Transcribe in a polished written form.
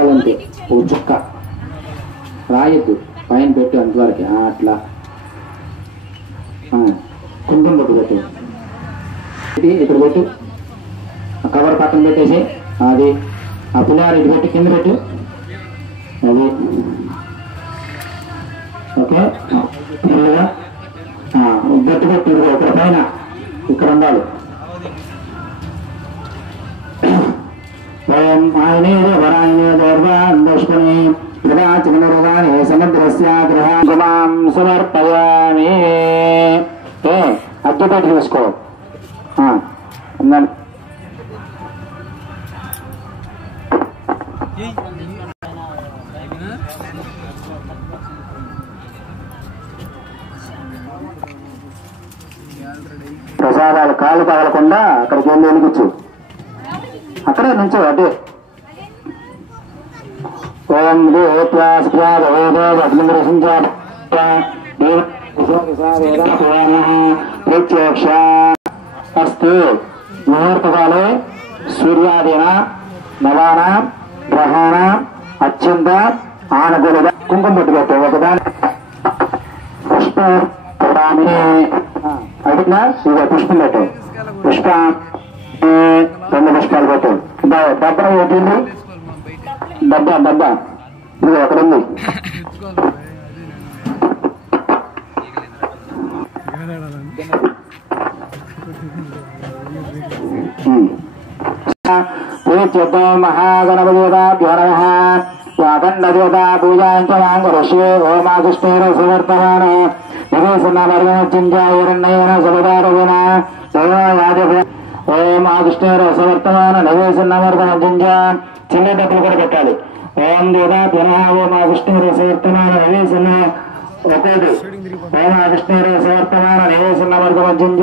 చాలంతే, ఓ చుక్క రాయద్దు, పైన పెట్టు అంతవరకు. అట్లా కుంకుమ బొట్టు పెట్టు, ఇక్కడ పెట్టు, కవర్ పక్కన పెట్టేసి అది ఆ పులిహార ఇటు పెట్టి కింద పెట్టు. అది ఓకే. బొట్టు పెట్టు, ఇక్కడ పైన ఇక్కడ ఉండాలి. సముద్రస్యాగ్రహాం సమర్పయామి. అద్దెపేట చూసుకో. ప్రసాదాలు కాలు తగలకుండా అక్కడికి వెళ్ళి వెలిగించు, అక్కడే నుంచో అదే. ఓం అస్తు. ముహూర్తకాలే సూర్యాదీన నవాన గ్రహాణ అత్యంత ఆనుకూల. కుంకుమ బొట్టు పెట్టు ఒకదాని పుష్ప అడిగినా ఇక పుష్పం పెట్టు. పుష్ప 2 పుష్పాలు పెట్టు. డబ్బా పెట్టింది, డబ్బా ఇది ఎక్కడుంది? మహాగణపతిభ్యో నమః. వాకండదేవతా పూజాంచమాంగరుష్యే ఓమాకృష్ణేన సమర్పమాన నివేశనవర్గమచించాయరణ్యేన సమదారగుణ ఓం ఆకృష్ణేర సమర్పమాన నివేశనవర్గమచించ. చిన్న డబ్బులు కూడా పెట్టాలి. ఓం దేవతాభ్యో నమః. ఓం ఆకృష్ణేర సమర్పమాన నివేశన ఒక్కోటి. ఓం ఆకృష్ణేర సమర్పమాన నివేశనవర్గమచించ.